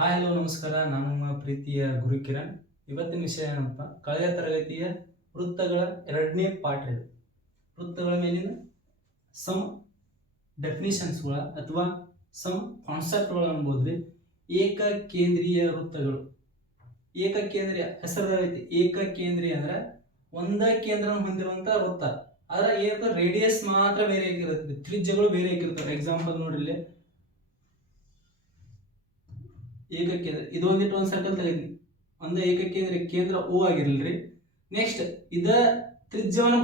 Hi hello ನಮಸ್ಕಾರ. ನಾನು ನಿಮ್ಮ ಪ್ರೀತಿಯ ಗುರುಕಿರಣ್. ಇವತ್ತಿನ ವಿಷಯ ಏನಪ್ಪ, ಕಳೆದ ತರಗತಿಯ ವೃತ್ತಗಳ ಎರಡನೇ ಪಾಠ ಇದು. ವೃತ್ತಗಳ ಮೇಲಿನ ಸಮ್ ಡೆಫಿನಿಷನ್ಸ್ಗಳ ಅಥವಾ ಸಮ್ ಕಾನ್ಸೆಪ್ಟ್ಗಳು ಅನ್ಬೋದ್ರಿ. ಏಕಕೇಂದ್ರೀಯ ವೃತ್ತಗಳು. ಏಕಕೇಂದ್ರೀಯ ಹೆಸರಾಗೈತಿ. ಏಕಕೇಂದ್ರೀಯ ಅಂದ್ರೆ ಒಂದ ಕೇಂದ್ರ ಹೊಂದಿರುವಂತ ವೃತ್ತ. ಆದ್ರೆ ಏನಿರ್ತದೆ, ರೇಡಿಯಸ್ ಮಾತ್ರ ಬೇರೆ ಆಗಿರುತ್ತೆ, ತ್ರಿಜ್ಯಗಳು ಬೇರೆ ಆಗಿರ್ತವೆ. ಎಕ್ಸಾಂಪಲ್ ನೋಡ್ರಿ, ಇಲ್ಲಿ ಏಕಕೇಂದ್ರ ಇದು ಒಂದಿಟ್ಟು ಒಂದು ಸರ್ಕಲ್ ತೆಗೆದ್ನಿ. ಒಂದ ಏಕಕೇಂದ್ರ ಕೇಂದ್ರ ಓ ಆಗಿರ್ಲಿರಿ. ನೆಕ್ಸ್ಟ್ ಇದ ತ್ರಿಜ್ಯವನ್ನು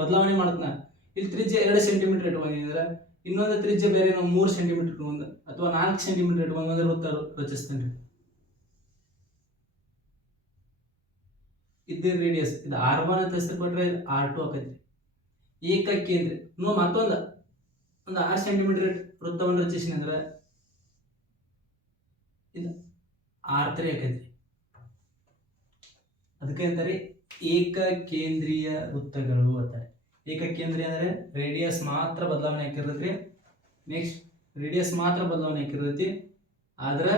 ಬದಲಾವಣೆ ಮಾಡತ್ನ. ಇಲ್ಲಿ ತ್ರಿಜ್ಯ 2 ಸೆಂಟಿಮೀಟರ್ ಇಟ್ಕೊಂಡಿದ್ರೆ ಇನ್ನೊಂದು ತ್ರಿಜ್ಯ ಬೇರೆ ನಾವು 3 ಸೆಂಟಿಮೀಟರ್ ಇಟ್ಕೊಂಡು ಅಥವಾ 4 ಸೆಂಟಿಮೀಟರ್ ಇಟ್ಕೊಂಡು ಒಂದು ವೃತ್ತ ರಚಿಸ್ತೇನೆ. ಇದೇ ರೇಡಿಯಸ್. ಇದು R1 ಅಂತ ಹೆಸರು ಕೊಟ್ರೆ ಇದು R2 ಆಕೈತಿ. ಏಕಕೇಂದ್ರ ಮತ್ತೊಂದು 6 ಸೆಂಟಿಮೀಟರ್ ವೃತ್ತವನ್ನು ರಚಿಸಿನ ಅಂದ್ರೆ ಇದು R3 ಆಕೈತಿ. ಅದಕ್ಕೆ ಅಂತಾರೆ ಏಕಕೇಂದ್ರೀಯ ವೃತ್ತಗಳು ಅಂತಾರೆ. ಏಕಕೇಂದ್ರೀಯ ಅಂದ್ರೆ ರೇಡಿಯಸ್ ಮಾತ್ರ ಬದಲಾವಣೆ ಆಗಿರ್ತೈತಿ. ನೆಕ್ಸ್ಟ್ ರೇಡಿಯಸ್ ಮಾತ್ರ ಬದಲಾವಣೆ ಆಗಿರ್ತೈತಿ, ಆದ್ರ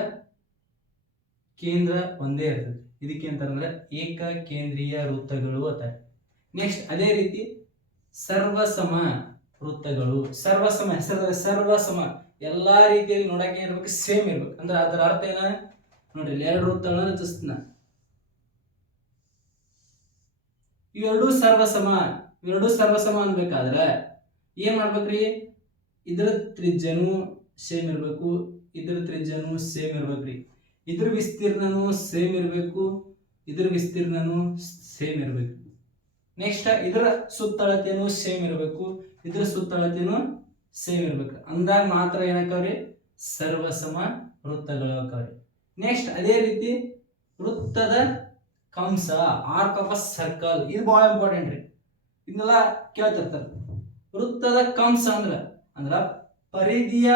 ಕೇಂದ್ರ ಒಂದೇ ಇರ್ತೈತಿ. ಇದಕ್ಕೆ ಅಂತಾರೆ ಏಕಕೇಂದ್ರೀಯ ವೃತ್ತಗಳು ಅಂತಾರೆ. ನೆಕ್ಸ್ಟ್ ಅದೇ ರೀತಿ ಸರ್ವಸಮ ವೃತ್ತಗಳು. ಸರ್ವಸಮ ಹೆಸರು ಸರ್ವಸಮ, ಎಲ್ಲಾ ರೀತಿಯಲ್ಲಿ ನೋಡಕ್ಕೆ ಇರ್ಬೇಕು, ಸೇಮ್ ಇರ್ಬೇಕು. ಅಂದ್ರೆ ಅದರ ಅರ್ಥ ಏನ ನೋಡ್ರಿ, ಇಲ್ಲಿ 2 ವೃತ್ತಗಳನ್ನ ರಚಿಸ್ತಾನ. ಇವೆರಡು ಸರ್ವಸಮ ಅನ್ಬೇಕಾದ್ರೆ ಏನ್ ಮಾಡ್ಬೇಕ್ರಿ, ಇದ್ರ ತ್ರಿಜ್ಯನು ಸೇಮ್ ಇರ್ಬೇಕು, ಇದ್ರ ತ್ರಿಜ್ಯನು ಸೇಮ್ ಇರ್ಬೇಕ್ರಿ, ಇದ್ರ ವಿಸ್ತೀರ್ಣನು ಸೇಮ್ ಇರ್ಬೇಕು, ಇದ್ರ ವಿಸ್ತೀರ್ಣನು ಸೇಮ್ ಇರ್ಬೇಕು. ನೆಕ್ಸ್ಟ್ ಇದರ ಸುತ್ತಳತೆನೂ ಸೇಮ್ ಇರಬೇಕು, ಇದ್ರ ಸುತ್ತಳತೆನೂ ಸೇಮ್ ಇರ್ಬೇಕು. ಅಂದಾಗ ಮಾತ್ರ ಏನಾಕವ್ರಿ, ಸರ್ವಸಮ ವೃತ್ತಗಳು ಆಕವ್ರಿ. ನೆಕ್ಸ್ಟ್ ಅದೇ ರೀತಿ ವೃತ್ತದ ಕಂಸ, ಆರ್ಕ್ ಆಫ್ ಅ ಸರ್ಕಲ್. ಇದು ಬಹಳ ಇಂಪಾರ್ಟೆಂಟ್ ರೀ, ಇದನ್ನೆಲ್ಲ ಕೇಳ್ತಿರ್ತಾರೆ. ವೃತ್ತದ ಕಂಸ ಅಂದ್ರ ಪರಿಧಿಯ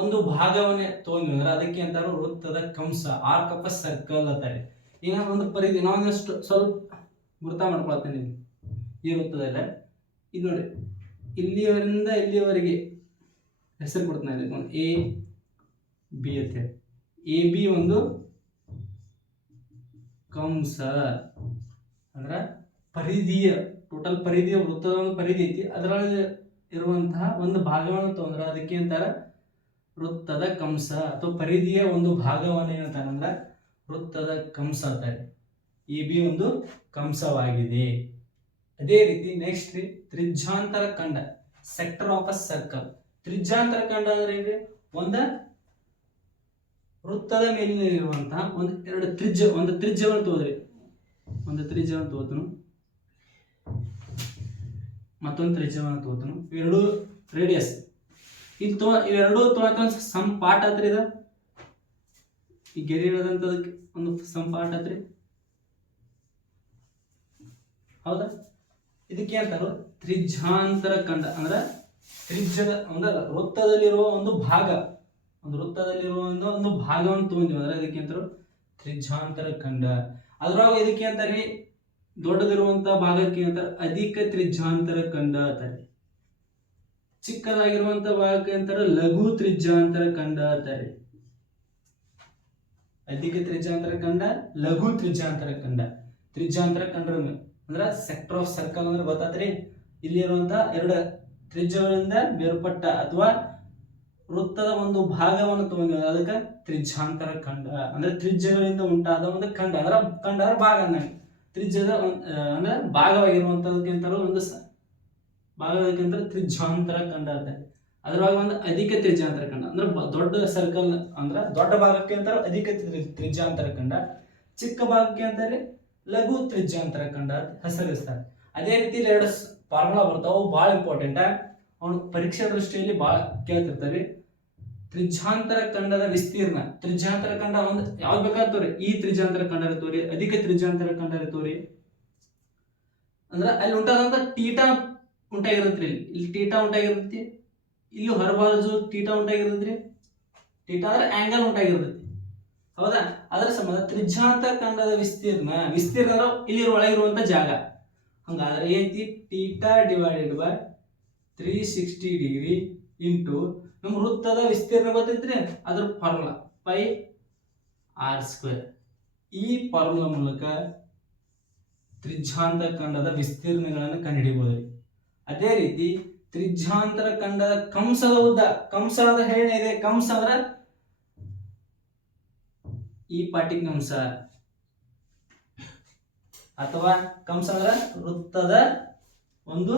ಒಂದು ಭಾಗವನ್ನೇ ತಗೊಂಡ್ವಿ ಅಂದ್ರೆ ಅದಕ್ಕೆ ಅಂತಾರ ವೃತ್ತದ ಕಂಸ, ಆರ್ಕ್ ಆಫ್ ಅ ಸರ್ಕಲ್ ಅಂತಾರೆ. ಈಗ ಒಂದು ಪರಿಧಿ ನಾವೊಂದಷ್ಟು ಸ್ವಲ್ಪ ಗುರ್ತ ಮಾಡ್ಕೊಳ್ತೇನೆ. ಈ ವೃತ್ತದಲ್ಲ ಇದು ನೋಡಿ, ಇಲ್ಲಿಯವರಿಂದ ಇಲ್ಲಿಯವರೆಗೆ ಹೆಸರು ಕೊಡ್ತಾನೆ ಎ ಬಿ ಅಂತ ಹೇಳಿ. ಎ ಬಿ ಒಂದು ಕಂಸ ಅಂದ್ರ ಪರಿಧಿಯ ಟೋಟಲ್ ಪರಿಧಿಯ ವೃತ್ತದ ಒಂದು ಪರಿಧಿ ಐತಿ, ಅದರೊಳಗೆ ಇರುವಂತಹ ಒಂದು ಭಾಗವನ್ನು ತಗೊಂಡ್ರ ಅದಕ್ಕೆ ಅಂತಾರ ವೃತ್ತದ ಕಂಸ ಅಥವಾ ಪರಿಧಿಯ ಒಂದು ಭಾಗವನ್ನು ಏನಂತಾರ ಅಂದ್ರ ವೃತ್ತದ ಕಂಸ ಅಂತಾರೆ. ಎ ಬಿ ಒಂದು ಕಂಸವಾಗಿದೆ. ಅದೇ ರೀತಿ ನೆಕ್ಸ್ಟ್ ರೀ ತ್ರಿಜ್ಯಾಂತರ ಖಂಡ, ಸೆಕ್ಟರ್ ಆಫ್ ಅ ಸರ್ಕಲ್. ತ್ರಿಜ್ಯಾಂತರ ಖಂಡ ಅಂದ್ರೆ ಏನ್ರಿ, ಒಂದ ವೃತ್ತದ ಮೇಲಿನಲ್ಲಿರುವಂತಹ ಒಂದು ತ್ರಿಜ್ಯವನ್ನು ತೋದ್ರಿ. ಒಂದು ತ್ರಿಜ್ಯವನ್ನು ತೋತನು, ಮತ್ತೊಂದು ತ್ರಿಜ್ಯವನ್ನು ತೋತನು, ಇವೆರಡು ರೇಡಿಯಸ್. ಇವೆರಡು ತೊಗೊಳ ಸಂಪಾಟ ಆತ್ರಿ. ಇದ ಈ ಗೆರೆ ಇರೋದಂತದಕ್ಕೆ ಒಂದು ಸಂಪಾಟ ಆತ್ರಿ, ಹೌದಾ? ಇದಕ್ಕೆ ಅಂತಾರ ತ್ರಿಜ್ಯಾಂತರ ಖಂಡ. ಅಂದ್ರೆ ತ್ರಿಜ್ಯದ ಅಂದ್ರೆ ವೃತ್ತದಲ್ಲಿರುವ ಒಂದು ಭಾಗ, ಒಂದು ಭಾಗವನ್ನು ತಗೊಂಡಿವಿ ಅಂದ್ರೆ ಅದಕ್ಕೆ ಅಂತಾರ ತ್ರಿಜ್ಯಾಂತರ ಖಂಡ. ಅದ್ರೊಳಗೆ ಇದಕ್ಕೆ ಅಂತಾರೆ ದೊಡ್ಡದಿರುವಂತ ಭಾಗಕ್ಕೆ ಅಂತಾರೆ ಅಧಿಕ ತ್ರಿಜ್ಯಾಂತರ ಖಂಡ ಅಂತಾರೆ. ಚಿಕ್ಕದಾಗಿರುವಂತ ಭಾಗಕ್ಕೆ ಅಂತಾರೆ ಲಘು ತ್ರಿಜ್ಯಾಂತರ ಖಂಡ ಅಂತಾರೆ. ಅಧಿಕ ತ್ರಿಜ್ಯಾಂತರ ಖಂಡ, ಲಘು ತ್ರಿಜ್ಯಾಂತರ ಖಂಡ. ತ್ರಿಜ್ಯಾಂತರ ಖಂಡ ಅಂದ್ರ ಸೆಕ್ಟರ್ ಆಫ್ ಸರ್ಕಲ್ ಅಂದ್ರೆ ಗೊತ್ತಾತ್ರಿ. ಇಲ್ಲಿ ಇರುವಂತಹ 2 ತ್ರಿಜ್ಯಗಳಿಂದ ಬೇರ್ಪಟ್ಟ ಅಥವಾ ವೃತ್ತದ ಒಂದು ಭಾಗವನ್ನು ತಗೊಂಡಿವೆ ಅದಕ್ಕೆ ತ್ರಿಜ್ಯಾಂತರ ಖಂಡ. ಅಂದ್ರೆ ತ್ರಿಜ್ಯಗಳಿಂದ ಉಂಟಾದ ಒಂದು ಖಂಡ. ಅಂದ್ರೆ ಖಂಡ ಅಂದ್ರೆ ಭಾಗ ಅನ್ನಂಗೆ. ತ್ರಿಜ್ಯದ ಅಂದ್ರೆ ಭಾಗವಾಗಿರುವಂತದಕ್ಕಿಂತ ಒಂದು ಭಾಗಕ್ಕಿಂತ ತ್ರಿಜ್ಯಾಂತರ ಖಂಡ ಅಂತ. ಅದ್ರೊಳಗೆ ಒಂದು ಅಧಿಕ ತ್ರಿಜ್ಯಾಂತರ ಖಂಡ ಅಂದ್ರೆ ದೊಡ್ಡ ಸರ್ಕಲ್ ಅಂದ್ರೆ ದೊಡ್ಡ ಭಾಗಕ್ಕೆ ಅಂತಾರೆ ಅಧಿಕ ತ್ರಿಜ್ಯಾಂತರ ಖಂಡ, ಚಿಕ್ಕ ಭಾಗಕ್ಕೆ ಅಂತಾರೆ ಲಘು ತ್ರಿಜ್ಯಾಂತರ ಖಂಡ ಹೆಸರಿಸ್ತಾರೆ. ಅದೇ ರೀತಿ 2 ಫಾರ್ಮುಲಾ ಬರ್ತಾವ, ಬಹಳ ಇಂಪಾರ್ಟೆಂಟ್. ಅವನು ಪರೀಕ್ಷಾ ದೃಷ್ಟಿಯಲ್ಲಿ ಬಹಳ ಕೇಳ್ತಿರ್ತಾರೆ. ತ್ರಿಜ್ಯಾಂತರ ಖಂಡದ ವಿಸ್ತೀರ್ಣ. ತ್ರಿಜ್ಯಾಂತರ ಖಂಡ ಒಂದು ಯಾವ್ದು ಬೇಕಾಗ್ತವ್ರಿ, ಈ ತ್ರಿಜ್ಯಾಂತರ ಖಂಡ ಇರ್ತವ್ರಿ, ಅಧಿಕ ತ್ರಿಜ್ಯಾಂತರ ಖಂಡ ಇರ್ತವ್ರಿ. ಅಂದ್ರೆ ಅಲ್ಲಿ ಉಂಟಾದಂತ ಟೀಟಾ ಉಂಟಾಗಿರತ್ರಿ. ಇಲ್ಲಿ ಟೀಟಾ ಉಂಟಾಗಿರ್ತೈತಿ, ಇಲ್ಲಿ ಹೊರಬಾಜು ಟೀಟಾ ಉಂಟಾಗಿರತ್ರಿ. ಟೀಟಾ ಅಂದ್ರೆ ಆಂಗಲ್ ಉಂಟಾಗಿರ್ತೈತಿ, ಹೌದಾ? ಅದರ ಸಂಬಂಧ ತ್ರಿಜ್ಯಾಂತರ ಖಂಡದ ವಿಸ್ತೀರ್ಣ ಇಲ್ಲಿ ಒಳಗಿರುವಂತ ಜಾಗ. ಹಂಗಾದ್ರೆ ಏನೈತಿ, theta divided by 360 degree into ನಮ್ಮ ವೃತ್ತದ ವಿಸ್ತೀರ್ಣ ಗೊತ್ತೈತ್ರಿ, ಅದ್ರ ಫಾರ್ಮುಲಾ ಪೈ ಆರ್ ಸ್ಕ್ವೇರ್. ಈ ಫಾರ್ಮುಲಾ ಮೂಲಕ ತ್ರಿಜ್ಯಾಂತರ ಖಂಡದ ವಿಸ್ತೀರ್ಣಗಳನ್ನು ಕಂಡುಹಿಡಿಯಬಹುದು. ಅದೇ ರೀತಿ ತ್ರಿಜ್ಯಾಂತರ ಖಂಡದ ಕಂಸದ ಉದ್ದ, ಕಂಸ ಅಂದ್ರೆ ಏನಿದೆ, ಕಂಸ ಅಂದ್ರೆ ಈ ಪಾಟಿಗೆ ಕಂಸ, ಅಥವಾ ಕಂಸ ಅಂದ್ರೆ ವೃತ್ತದ ಒಂದು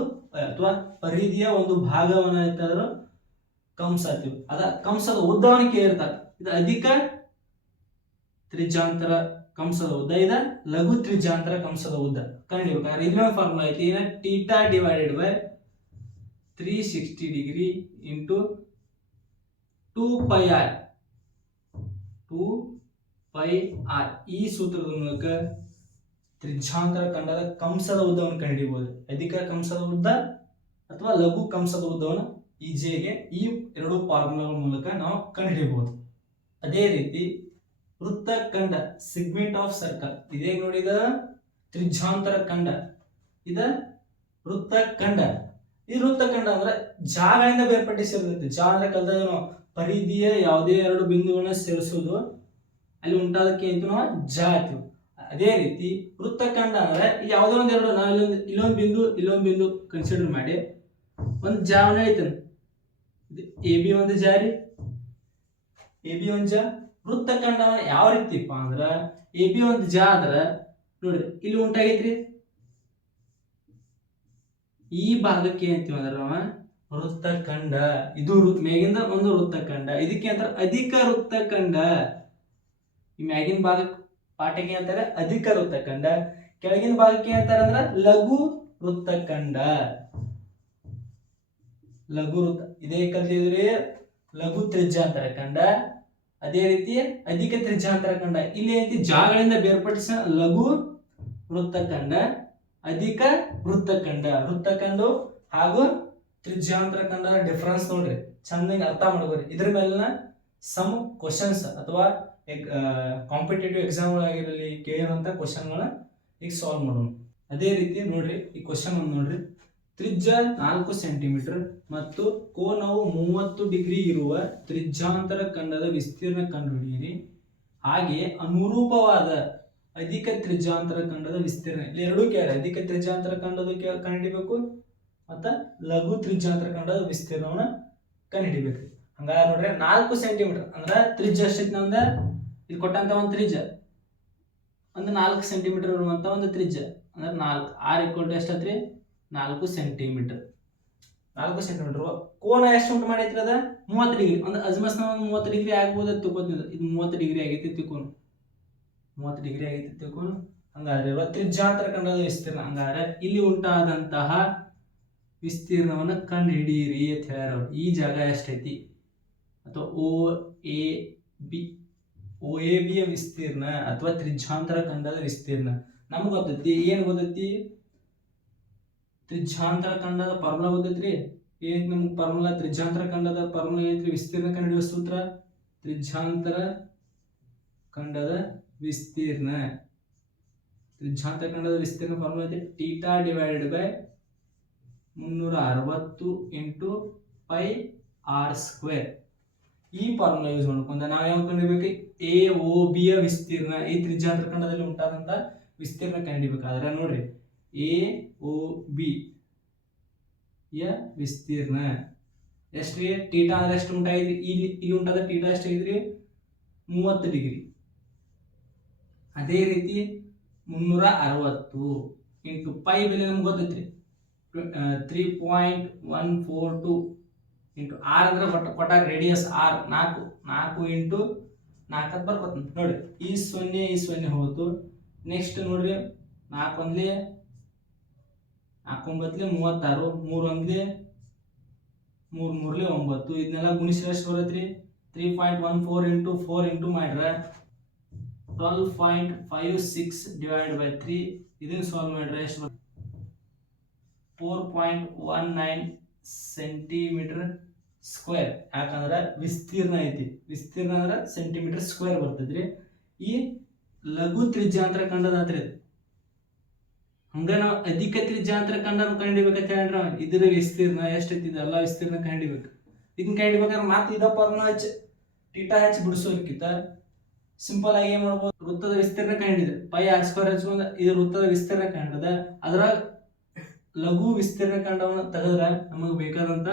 ಅಥವಾ ಪರಿಧಿಯ ಒಂದು ಭಾಗವನ್ನ ಕಂಸ ಅಂತೀವಿ. ಅದ ಕಂಸದ ಉದ್ದವನ್ನು ಕೇಳಿರ್ತಾರೆ. ಇದು ಅಧಿಕ ತ್ರಿಜ್ಯಾಂತರ ಕಂಸದ ಉದ್ದ, ಇದ ಲಘು ತ್ರಿಜ್ಯಾಂತರ ಕಂಸದ ಉದ್ದ ಕಂಡುಹಿಡಿಯಬೇಕಾದ್ರೆ ಇನ್ನೊಂದು ಫಾರ್ಮುಲಾ ಐತಿ. Theta divided by 360 degree into 2πr. ಈ ಸೂತ್ರದ ಮೂಲಕ ತ್ರಿಜ್ಯಾಂತರ ಖಂಡದ ಕಂಸದ ಉದ್ದವನ್ನು ಕಂಡುಹಿಡಿಯಬಹುದು. ಅಧಿಕ ಕಂಸದ ಉದ್ದ ಅಥವಾ ಲಘು ಕಂಸದ ಉದ್ದವನ್ನು ಈಜಿಯಾಗಿ ಈ ಎರಡು ಫಾರ್ಮುಲಾಗಳ ಮೂಲಕ ನಾವು ಕಂಡುಹಿಡಿಯಬಹುದು. ಅದೇ ರೀತಿ ವೃತ್ತಖಂಡ, ಸಿಗ್ಮೆಂಟ್ ಆಫ್ ಸರ್ಕಲ್, ಇದೇ ನೋಡಿದ ತ್ರಿಜ್ಯಾಂತರ ಖಂಡ, ಇದ ವೃತ್ತಖಂಡ. ಈ ವೃತ್ತಖಂಡ ಅಂದ್ರೆ ಜಾಗದಿಂದ ಬೇರ್ಪಡಿಸಿರ್ತೈತಿ. ಜಾ ಅಂದ್ರೆ ಕಲ್ತ ಪರಿಧಿಯ ಯಾವುದೇ ಎರಡು ಬಿಂದುಗಳನ್ನ ಸೇರಿಸುವುದು, ಅಲ್ಲಿ ಉಂಟಾದಕ್ಕೆ ಅಂತ ನಾವು ಜಾ ಅಂತೀವಿ. ಅದೇ ರೀತಿ ವೃತ್ತಖಂಡ ಅಂದ್ರೆ ಯಾವುದೋ ಒಂದೆರಡು, ನಾವು ಇಲ್ಲೊಂದು ಬಿಂದು ಕನ್ಸಿಡರ್ ಮಾಡಿ ಒಂದು ಜಾವನ ಐತನ, ಎ ಬಿ ಒಂದು ಜಾರಿ, ಎ ಬಿ ಒಂದು ಜಾ. ವೃತ್ತಖಂಡ ಯಾವ ರೀತಿಪ್ಪ ಅಂದ್ರ ಎ ಬಿ ಒಂದು ಜಾ ಆದ್ರ ನೋಡ್ರಿ ಇಲ್ಲಿ ಉಂಟಾಗೈತ್ರಿ, ಈ ಭಾಗಕ್ಕೆ ಅಂತೀವಿ ಅಂದ್ರೆ ನಾವು ವೃತ್ತಖಂಡ. ಇದು ಮೇಗಿಂದ ಒಂದು ವೃತ್ತಖಂಡ, ಇದಕ್ಕೆ ಅಂತಾರೆ ಅಧಿಕ ವೃತ್ತಖಂಡ. ಈ ಮ್ಯಾಗಿನ ಭಾಗಕ್ಕೆ ಪಾಠಕ್ಕೆ ಅಂತಾರೆ ಅಧಿಕ ವೃತ್ತಖಂಡ, ಕೆಳಗಿನ ಭಾಗಕ್ಕೆ ಅಂತಾರೆ ಅಂದ್ರ ಲಘು ವೃತ್ತಖಂಡ. ಲಘು ವೃತ್ತ ಇದೇ ಕಲ್ತಿದ್ರಿ, ಲಘು ತ್ರಿಜ್ಯಾಂತರ ಖಂಡ. ಅದೇ ರೀತಿ ಅಧಿಕ ತ್ರಿಜ್ಯಾಂತರ ಖಂಡ, ಇಲ್ಲಿ ಐತಿ ಜಾಗಗಳಿಂದ ಬೇರ್ಪಡಿಸ ಲಘು ವೃತ್ತಖಂಡ, ಅಧಿಕ ವೃತ್ತಖಂಡ. ವೃತ್ತಖಂಡ ಹಾಗೂ ತ್ರಿಜ್ಯಾಂತರ ಖಂಡದ ಡಿಫರೆನ್ಸ್ ನೋಡ್ರಿ, ಚಂದಾಗಿ ಅರ್ಥ ಮಾಡ್ಕೋರಿ. ಇದ್ರ ಮೇಲಿನ ಸಮ್ ಕ್ವಶನ್ಸ್ ಅಥವಾ ಕಾಂಪಿಟೇಟಿವ್ ಎಕ್ಸಾಮ್ ಆಗಿರಲಿ ಕೇಳಿರುವಂತ ಕ್ವಶನ್ಗಳನ್ನ ಈಗ ಸಾಲ್ವ್ ಮಾಡೋಣ. ಅದೇ ರೀತಿ ನೋಡ್ರಿ, ಈ ಕ್ವಶನ್ ಒಂದು ನೋಡ್ರಿ. ತ್ರಿಜ್ಯ 4 ಸೆಂಟಿಮೀಟರ್ ಮತ್ತು ಕೋನವು 30 ಡಿಗ್ರಿ ಇರುವ ತ್ರಿಜ್ಯಾಂತರ ಖಂಡದ ವಿಸ್ತೀರ್ಣ ಕಂಡುಹಿಡಿಯಿರಿ. ಹಾಗೆಯೇ ಅನುರೂಪವಾದ ಅಧಿಕ ತ್ರಿಜ್ಯಾಂತರ ಖಂಡದ ವಿಸ್ತೀರ್ಣ. ಇಲ್ಲಿ ಎರಡೂ ಕೇಳಿ, ಅಧಿಕ ತ್ರಿಜ್ಯಾಂತರ ಖಂಡದ ಕಂಡುಹಿಡಿಬೇಕು ಮತ್ತ ಲಘು ತ್ರಿಜ್ಯಾಂತರ ಖಂಡದ ವಿಸ್ತೀರ್ಣವನ್ನ ಕಂಡುಹಿಡಿಬೇಕು. ಹಂಗಾದ್ರೆ ನೋಡ್ರಿ 4 ಸೆಂಟಿಮೀಟರ್ ಅಂದ್ರ ತ್ರಿಜ್ಯ ಎಷ್ಟೈತಿ ನಮ್ದ, ಇಲ್ಲಿ ಕೊಟ್ಟಂತ ಒಂದು ತ್ರಿಜ್ಯ ಒಂದು 4 ಸೆಂಟಿಮೀಟರ್ ಇರುವಂತ ಒಂದು ತ್ರಿಜ್ಯ ಅಂದ್ರೆ 4 ಆರ್ ಈಕ್ವಲ್ ಎಷ್ಟತ್ರಿ 4 ಸೆಂಟಿಮೀಟರ್. 4 ಸೆಂಟಿಮೀಟರ್. ಕೋನ ಎಷ್ಟು ಉಂಟು ಮಾಡೈತ್ರಿ ಅದ 30 ಡಿಗ್ರಿ. ಒಂದು ಅಜ್ಮಸ್ 30 ಡಿಗ್ರಿ ಆಗ್ಬೋದು ತಿಳ್ಕೊತೀನಿ. ಇದು 30 ಡಿಗ್ರಿ ಆಗೈತಿ ತಿಳ್ಕೊಂಡು, 30 ಡಿಗ್ರಿ ಆಗೈತಿ ತಿಳ್ಕೊಂಡು. ಹಂಗಾದ್ರೆ ತ್ರಿಜ್ಯಾಂತರ ಖಂಡದ ವಿಸ್ತೀರ್ಣ, ಹಂಗಾದ್ರೆ ಇಲ್ಲಿ ಉಂಟಾದಂತಹ ವಿಸ್ತೀರ್ಣವನ್ನು ಕಂಡು ಹಿಡಿಯಿರಿ ಅಂತ ಹೇಳ್ಯಾರ. ಈ ಜಾಗ ಎಷ್ಟೈತಿ ಅಥವಾ ಓ ಎ ಬಿಯ ವಿಸ್ತೀರ್ಣ ಅಥವಾ ತ್ರಿಜ್ಯಾಂತರ ಖಂಡದ ವಿಸ್ತೀರ್ಣ ನಮ್ಗೆ ಗೊತ್ತೈತಿ. ಏನ್ ಗೊತ್ತೈತಿ, ತ್ರಿಜ್ಯಾಂತರ ಖಂಡದ ಫಾರ್ಮುಲಾ ಗೊತ್ತೈತ್ರಿ. ಏನ್ ನಮ್ಗೆ ಫಾರ್ಮುಲಾ, ತ್ರಿಜ್ಯಾಂತರ ಖಂಡದ ಫಾರ್ಮುಲಾ ಏನೈತ್ರಿ, ವಿಸ್ತೀರ್ಣ ಕಂಡುಹಿಡಿಯುವ ಸೂತ್ರ. ತ್ರಿಜ್ಯಾಂತರ ಖಂಡದ ವಿಸ್ತೀರ್ಣ, ತ್ರಿಜ್ಯಾಂತರ ಖಂಡದ ವಿಸ್ತೀರ್ಣ ಫಾರ್ಮುಲಾ ಐತಿ theta divided by 360 into pi r square. ಈ ಫಾರ್ಮುಲಾ ಯೂಸ್ ಮಾಡ್ಕೊಂಡ ನಾವು ಯಾವ ಕಂಡುಹಿಡಿಬೇಕು, ಎ ಓ ಬಿ ಯ ವಿಸ್ತೀರ್ಣ, ಈ ತ್ರಿಜ್ಯಾಂತರ ಖಂಡದಲ್ಲಿ ಉಂಟಾದಂತ ವಿಸ್ತೀರ್ಣ ಕಂಡುಹಿಡಿಬೇಕಾದ್ರೆ ನೋಡ್ರಿ ಎ ಓ ಬಿ ಯ ವಿಸ್ತೀರ್ಣ ಎಷ್ಟ್ರಿ, ಟೀಟಾ ಅಂದ್ರೆ ಎಷ್ಟು ಉಂಟಾಗಿದ್ರಿ, ಇಲ್ಲಿ ಉಂಟಾದ ಟೀಟಾ ಎಷ್ಟಾಗಿದ್ರಿ 30 ಡಿಗ್ರಿ. ಅದೇ ರೀತಿ 360 ಇಂಟು ಪೈ ಬೆಲೆ ನಮ್ಗೆ ಗೊತ್ತೈತ್ರಿ 3.142 ಇಂಟು ಆರ್ ಅಂದ್ರೆ ಕೊಟ್ಟಾಗ ರೇಡಿಯಸ್ ಆರ್ 4 ಇಂಟು 4 ಅಂತ ಬರ್ಕೊತ ನೋಡ್ರಿ. ಈ 0 ಹೋಯ್ತು. ನೆಕ್ಸ್ಟ್ ನೋಡ್ರಿ 4 ಒಂದ್ಲಿ 4 9 36, 3 ಒಂದ್ಲಿ 3 3 9. ಇದನ್ನೆಲ್ಲ ಗುಣಿಸಿದ್ರೆ ಎಷ್ಟು ಬರತ್ರಿ 3.14 ಇಂಟು 4 ಇಂಟು ಮಾಡ್ರ 12.56 ಡಿವೈಡ್ ಬೈ 3. ಇದನ್ನ ಸಾಲ್ವ್ ಮಾಡ್ರೆ ಎಷ್ಟು ಬರುತ್ತೆ 4.19 ಸೆಂಟಿಮೀಟರ್ ಸ್ಕ್ವೇರ್. ಯಾಕಂದ್ರೆ ವಿಸ್ತೀರ್ಣ ಐತಿ, ವಿಸ್ತೀರ್ಣ ಅಂದ್ರೆ ಸೆಂಟಿಮೀಟರ್ ಸ್ಕ್ವೇರ್ ಬರ್ತದ್ರಿ. ಈ ಲಘು ತ್ರಿಜ್ಯಾಂತರ ಖಂಡದ ಆತ್ರಿ. ಹಂಗ ನಾವು ಅಧಿಕ ತ್ರಿಜ್ಯಾಂತರ ಖಂಡ ಕಂಡಿಬೇಕಂತ ಹೇಳ್ರ, ಇದ್ರ ವಿಸ್ತೀರ್ಣ ಎಷ್ಟೈತಿ ಎಲ್ಲ ವಿಸ್ತೀರ್ಣ ಕಂಡಿಬೇಕು. ಇದನ್ನ ಕಂಡಿಬೇಕಾದ್ರೆ ಮತ್ತೆ ಇದ ಫಾರ್ಮುಲಾ ಹಚ್ಚಿ ಟೀಟಾ ಹಚ್ಚಿ ಬಿಡಿಸೋದಕ್ಕಿಂತ ಸಿಂಪಲ್ ಆಗಿ ಏನ್ ಮಾಡ್ಬೋದು, ವೃತ್ತದ ವಿಸ್ತೀರ್ಣ ಕಂಡಿದೆ ಪೈ ಆರ್ ಸ್ಕ್ವೇರ್ ಹಚ್ಕೊಂಡ ಇದು ವೃತ್ತದ ವಿಸ್ತೀರ್ಣ ಕಂಡದ. ಅದರ ಲಘು ವಿಸ್ತೀರ್ಣ ಖಂಡವನ್ನು ತೆಗೆದ್ರೆ ನಮಗೆ ಬೇಕಾದಂತ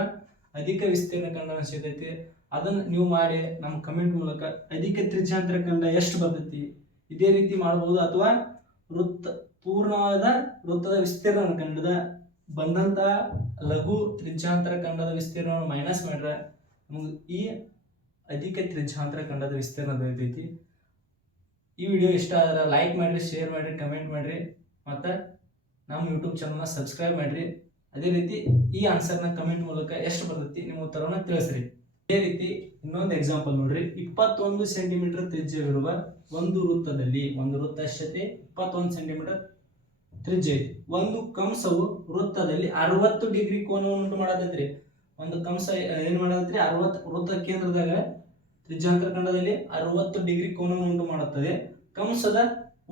ಅಧಿಕ ವಿಸ್ತೀರ್ಣ ಖಂಡನ ಸಿಗ್ತೈತಿ. ಅದನ್ನ ನೀವು ಮಾಡಿ ನಮ್ಮ ಕಮೆಂಟ್ ಮೂಲಕ ಅಧಿಕ ತ್ರಿಜ್ಯಾಂತರ ಖಂಡ ಎಷ್ಟು ಬರ್ತೈತಿ ಇದೇ ರೀತಿ ಮಾಡಬಹುದು. ಅಥವಾ ಪೂರ್ಣವಾದ ವೃತ್ತದ ವಿಸ್ತೀರ್ಣ ಕಂಡದ ಬಂದಂತ ಲಘು ತ್ರಿಜ್ಯಾಂತರ ಖಂಡದ ವಿಸ್ತೀರ್ಣವನ್ನು ಮೈನಸ್ ಮಾಡ್ರೆ ನಮಗೆ ಈ ಅಧಿಕ ತ್ರಿಜ್ಯಾಂತರ ಖಂಡದ ವಿಸ್ತೀರ್ಣ ದೊರೆತೈತಿ. ಈ ವಿಡಿಯೋ ಇಷ್ಟ ಆದ್ರೆ ಲೈಕ್ ಮಾಡ್ರಿ, ಶೇರ್ ಮಾಡ್ರಿ, ಕಮೆಂಟ್ ಮಾಡ್ರಿ, ಮತ್ತು ನಮ್ಮ ಯೂಟ್ಯೂಬ್ ಚಾನಲ್ನ ಸಬ್ಸ್ಕ್ರೈಬ್ ಮಾಡ್ರಿ. ಅದೇ ರೀತಿ ಈ ಆನ್ಸರ್ನ ಕಮೆಂಟ್ ಮೂಲಕ ಎಷ್ಟು ಬರ್ತೈತಿ ನಿಮ್ಮ ಉತ್ತರವನ್ನು ತಿಳಿಸ್ರಿ. ಅದೇ ರೀತಿ ಇನ್ನೊಂದು ಎಕ್ಸಾಂಪಲ್ ನೋಡ್ರಿ. 21 ಸೆಂಟಿಮೀಟರ್ ತ್ರಿಜ್ಯವಿರುವ ಒಂದು ವೃತ್ತದಲ್ಲಿ, ಒಂದು ವೃತ್ತಶತೆ 21 ಸೆಂಟಿಮೀಟರ್ ತ್ರಿಜ್ಯ ಐತಿ. ಒಂದು ಕಂಸವು ವೃತ್ತದಲ್ಲಿ 60 ಡಿಗ್ರಿ ಕೋನವನ್ನು ಉಂಟು ಮಾಡತೈತ್ರಿ. ಒಂದು ಕಂಸ ಏನ್ ಮಾಡತೈತ್ರಿ, 60 ವೃತ್ತ ಕೇಂದ್ರದಾಗ ತ್ರಿಜ್ಯಾಂತರ ಖಂಡದಲ್ಲಿ 60 ಡಿಗ್ರಿ ಕೋನವನ್ನು ಉಂಟು ಮಾಡುತ್ತದೆ. ಕಂಸದ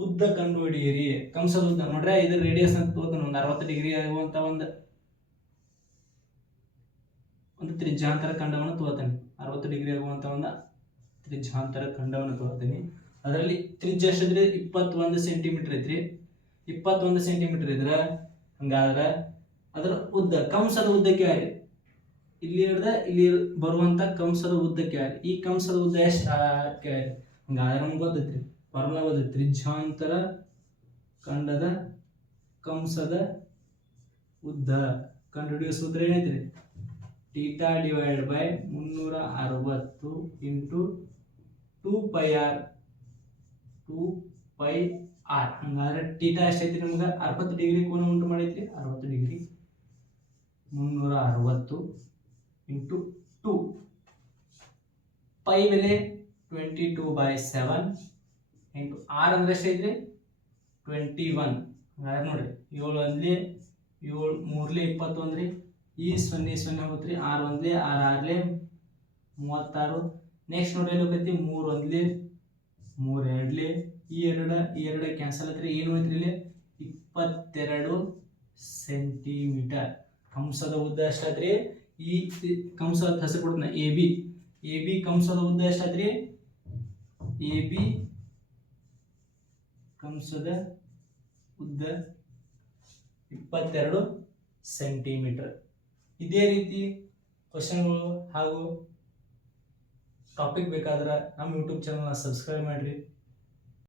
ಉದ್ದ ಕಂಡು ಹಿಡಿಯಿರಿ. ಕಂಸದ ಉದ್ದ ನೋಡ್ರೆ ಇದ್ರ ರೇಡಿಯಸ್ ಅಂತ ತೋತಾನೆ. ಒಂದು 60 ಡಿಗ್ರಿ ಆಗುವಂತ ಒಂದು ತ್ರಿಜ್ಯಾಂತರ ಖಂಡವನ್ನು ತೋತಾನೆ. 60 ಡಿಗ್ರಿ ಆಗುವಂತ ಒಂದು ತ್ರಿಜ್ಯಾಂತರ ಖಂಡವನ್ನು ತೋತಾನೆ. ಅದರಲ್ಲಿ ತ್ರಿಜ್ಯ ಎಷ್ಟಿದ್ರೆ 21 ಸೆಂಟಿಮೀಟರ್ ಐತ್ರಿ. 21 ಸೆಂಟಿಮೀಟರ್ ಇದ್ರ ಹಂಗಾದ್ರೆ ಅದರ ಉದ್ದ, ಕಂಸದ ಉದ್ದಕ್ಕೆ ಯಾರಿ ಇಲ್ಲಿ ಹಿಡ್ದ ಇಲ್ಲಿ ಬರುವಂತ ಕಂಸದ ಉದ್ದಕ್ಕೆ ಯಾರಿ, ಈ ಕಂಸದ ಉದ್ದ ಎಷ್ಟು ಹಂಗಾದ್ರೆ ನಮ್ಗೆ ಗೊತ್ತೈತ್ರಿ. ಫಾರ್ಮುಲಾ ಗೊತ್ತೈತಿ, ತ್ರಿಜ್ಯಾಂತರ ಖಂಡದ ಕಂಸದ ಉದ್ದ ಕಂಡುಹಿಡಿಯುವ ಸೂತ್ರ ಏನೈತ್ರಿ, theta divide by 360 into 2πr. ಹಂಗಾದ್ರೆ ಥೀಟಾ ಎಷ್ಟೈತಿ ನಮ್ಗೆ 60 ಡಿಗ್ರಿ ಕೋನ ಉಂಟು ಮಾಡೈತ್ರಿ. 60 ಡಿಗ್ರಿ 360 ಇಂಟು 2. ಪೈ ಬೆಲೆ 22/7 ಇಂಟು ಆರ್ ಅಂದ್ರೆ ಎಷ್ಟೈತ್ರಿ 21. ಹಾಗಾದ್ರೆ ನೋಡ್ರಿ 7 ಒಂದ್ಲಿ 7 3ಲಿ 21 ರೀ. ಈ 0 ಹೋಗ್ತ್ರಿ. 6 ಒಂದ್ಲಿ 6 6ಲಿ 36. ನೆಕ್ಸ್ಟ್ ನೋಡ್ರಿ ಏನಾಗೈತಿ 3 ಒಂದ್ಲಿ 3 ಎರಡ್ಲಿ ಈ ಎರಡು ಕ್ಯಾನ್ಸಲ್ ಐತ್ರಿ. ಏನು ಐತ್ರಿ ಇಲ್ಲಿ 22 ಸೆಂಟಿಮೀಟರ್. ಕಂಸದ ಉದ್ದ ಎಷ್ಟಾದ್ರಿ, ಈ ಕಂಸದ ಹೆಸರು ಕೊಡ್ತಾನೆ ಎ ಬಿ ಕಂಸದ ಉದ್ದ ಎಷ್ಟಾದ್ರಿ, ಎ ಬಿ ಕಂಸದ ಉದ್ದ 22 ಸೆಂಟಿಮೀಟರ್. ಇದೇ ರೀತಿ ಕ್ವಶನ್ಗಳು ಹಾಗೂ ಟಾಪಿಕ್ ಬೇಕಾದ್ರೆ ನಮ್ಮ ಯೂಟ್ಯೂಬ್ ಚಾನಲ್ನ ಸಬ್ಸ್ಕ್ರೈಬ್ ಮಾಡ್ರಿ.